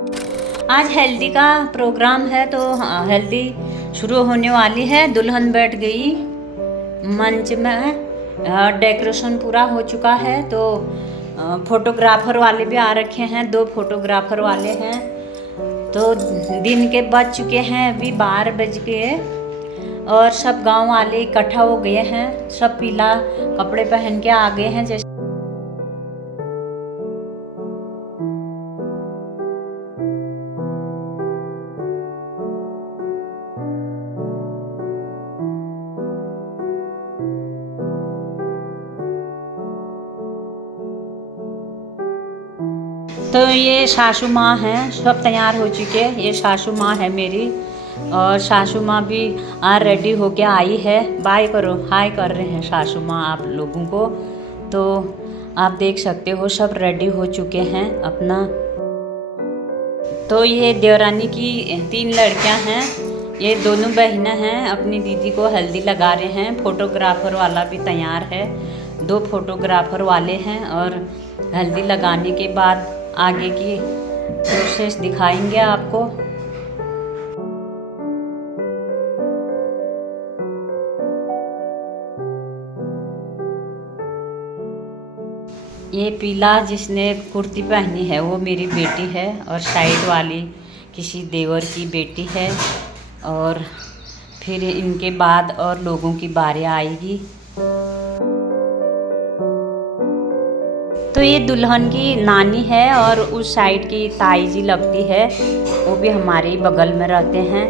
आज हल्दी का प्रोग्राम है तो हल्दी शुरू होने वाली है। दुल्हन बैठ गई मंच में, डेकोरेशन पूरा हो चुका है तो फोटोग्राफर वाले भी आ रखे हैं। 2 फोटोग्राफर वाले हैं। तो दिन के बज चुके हैं, अभी 12 बज गए और सब गांव वाले इकट्ठा हो गए हैं। सब पीला कपड़े पहन के आ गए हैं। जैसे तो ये सासू माँ हैं, सब तैयार हो चुके। ये सासू माँ है मेरी और सासू माँ भी रेडी होके आई है। बाय करो, हाय कर रहे हैं सासू माँ आप लोगों को। तो आप देख सकते हो सब रेडी हो चुके हैं अपना। तो ये देवरानी की 3 लड़कियां हैं। ये दोनों बहनें हैं, अपनी दीदी को हल्दी लगा रहे हैं। फोटोग्राफर वाला भी तैयार है। 2 फोटोग्राफर वाले हैं और हल्दी लगाने के बाद आगे की प्रोसेस दिखाएंगे आपको। ये पीला जिसने कुर्ती पहनी है वो मेरी बेटी है और साइड वाली किसी देवर की बेटी है। और फिर इनके बाद और लोगों की बारी आएगी। तो ये दुल्हन की नानी है और उस साइड की ताई जी लगती है, वो भी हमारे ही बगल में रहते हैं।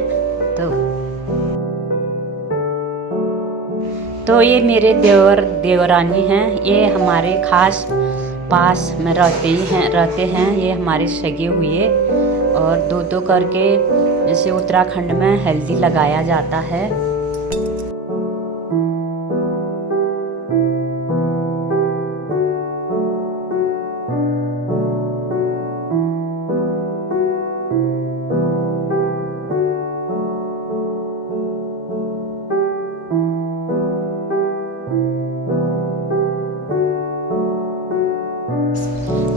तो ये मेरे देवर देवरानी हैं। ये हमारे खास पास में रहते हैं। ये हमारे सगे हुए और 2-2 करके जैसे उत्तराखंड में हल्दी लगाया जाता है।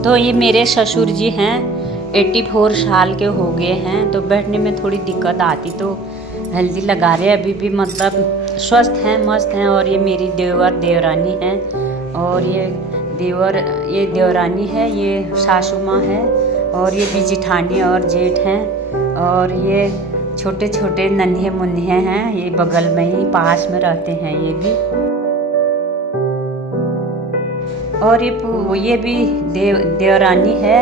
तो ये मेरे ससुर जी हैं, 84 साल के हो गए हैं। तो बैठने में थोड़ी दिक्कत आती तो हल्दी लगा रहे। अभी भी मतलब स्वस्थ हैं, मस्त हैं। और ये मेरी देवर देवरानी हैं और ये देवरानी है, ये सासू माँ है और ये भी जिठानी और जेठ हैं। और ये छोटे छोटे नन्हे मुन्हे हैं, ये बगल में ही पास में रहते हैं ये भी। और ये भी देवरानी है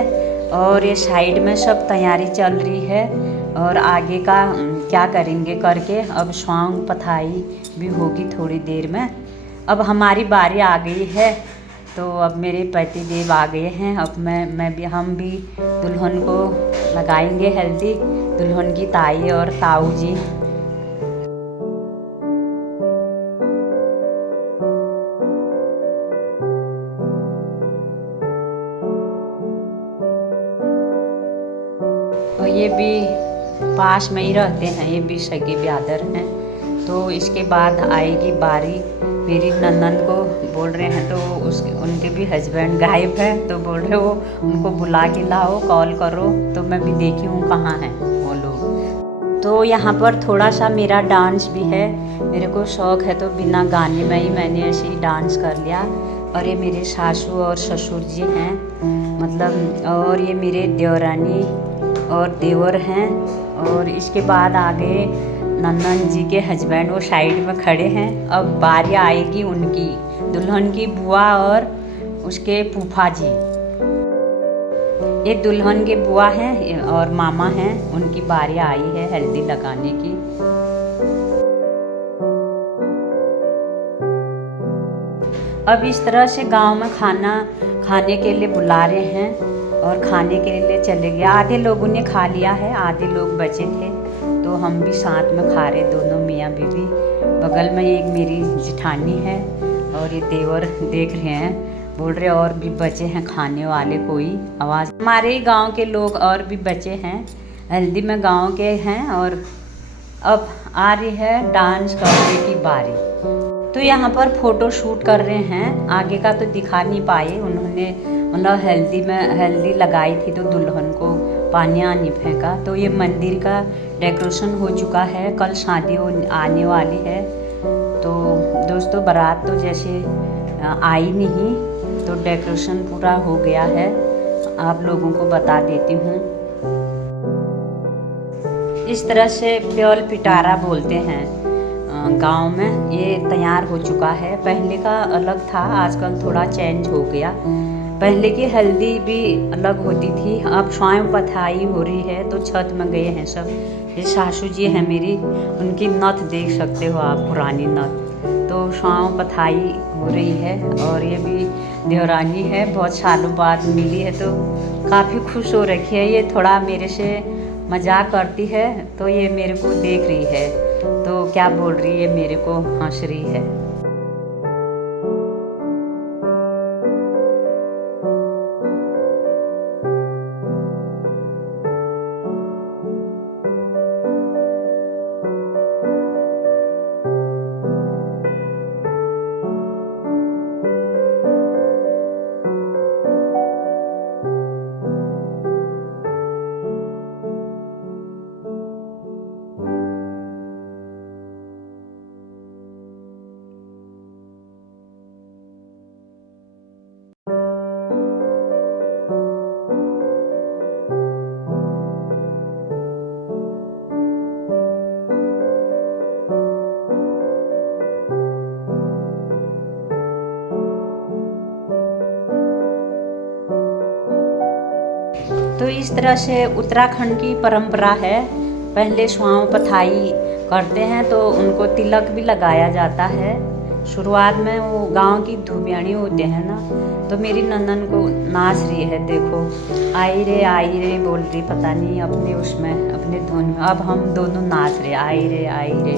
और ये साइड में सब तैयारी चल रही है। और आगे का क्या करेंगे करके अब स्वांग पथाई भी होगी थोड़ी देर में। अब हमारी बारी आ गई है तो अब मेरे पति देव आ गए हैं। अब हम भी दुल्हन को लगाएंगे हल्दी, दुल्हन की ताई और ताऊ जी। तो ये भी पास में ही रहते हैं, ये भी सगे ब्यादर हैं। तो इसके बाद आएगी बारी मेरी ननद को। बोल रहे हैं तो उनके भी हस्बैंड गायब है तो बोल रहे वो उनको बुला के लाओ, कॉल करो। तो मैं भी देखी हूँ कहाँ हैं वो लोग। तो यहाँ पर थोड़ा सा मेरा डांस भी है। मेरे को शौक़ है तो बिना गाने में ही मैंने ऐसे ही डांस कर लिया। और ये मेरे सासू और ससुर जी हैं मतलब, और ये मेरे देवरानी और देवर हैं। और इसके बाद आगे नंदन जी के हस्बैंड वो साइड में खड़े हैं। अब बारी आएगी उनकी, दुल्हन की बुआ और उसके फूफा जी। ये दुल्हन के बुआ हैं और मामा हैं, उनकी बारी आई है हल्दी लगाने की। अब इस तरह से गांव में खाना खाने के लिए बुला रहे हैं और खाने के लिए चले गए। आधे लोगों ने खा लिया है, आधे लोग बचे थे तो हम भी साथ में खा रहे, दोनों मियाँ बीवी। बगल में एक मेरी जिठानी है और ये देवर देख रहे हैं, बोल रहे और भी बचे हैं खाने वाले कोई। आवाज़ हमारे ही गांव के लोग और भी बचे हैं, हल्दी में गांव के हैं। और अब आ रही है डांस करने की बारी। तो यहाँ पर फ़ोटो शूट कर रहे हैं। आगे का तो दिखा नहीं पाए, उन्होंने मतलब हल्दी लगाई थी तो दुल्हन को पानिया नहीं फेंका। तो ये मंदिर का डेकोरेशन हो चुका है, कल शादी आने वाली है। तो दोस्तों बारात तो जैसे आई नहीं, तो डेकोरेशन पूरा हो गया है, आप लोगों को बता देती हूँ। इस तरह से प्योल पिटारा बोलते हैं गांव में। ये तैयार हो चुका है, पहले का अलग था, आजकल थोड़ा चेंज हो गया। पहले की हल्दी भी अलग होती थी, अब स्वायं पथाई हो रही है। तो छत में गए हैं सब। ये सासू जी है मेरी, उनकी नथ देख सकते हो आप, पुरानी नथ। तो स्वायं पथाई हो रही है। और ये भी देवरानी है, बहुत सालों बाद मिली है, तो काफ़ी खुश हो रखी है। ये थोड़ा मेरे से मजाक करती है, तो ये मेरे को देख रही है, तो क्या बोल रही है, मेरे को हंस रही है। तो इस तरह से उत्तराखंड की परंपरा है। पहले स्वांव पथाई करते हैं, तो उनको तिलक भी लगाया जाता है। शुरुआत में वो गांव की धुबियानी होते हैं ना, तो मेरी नंदन को नाच रही है, देखो आई रे बोल रही, पता नहीं अपने उसमें, अपने धुन में। अब हम दोनों नाच रहे, आई रे।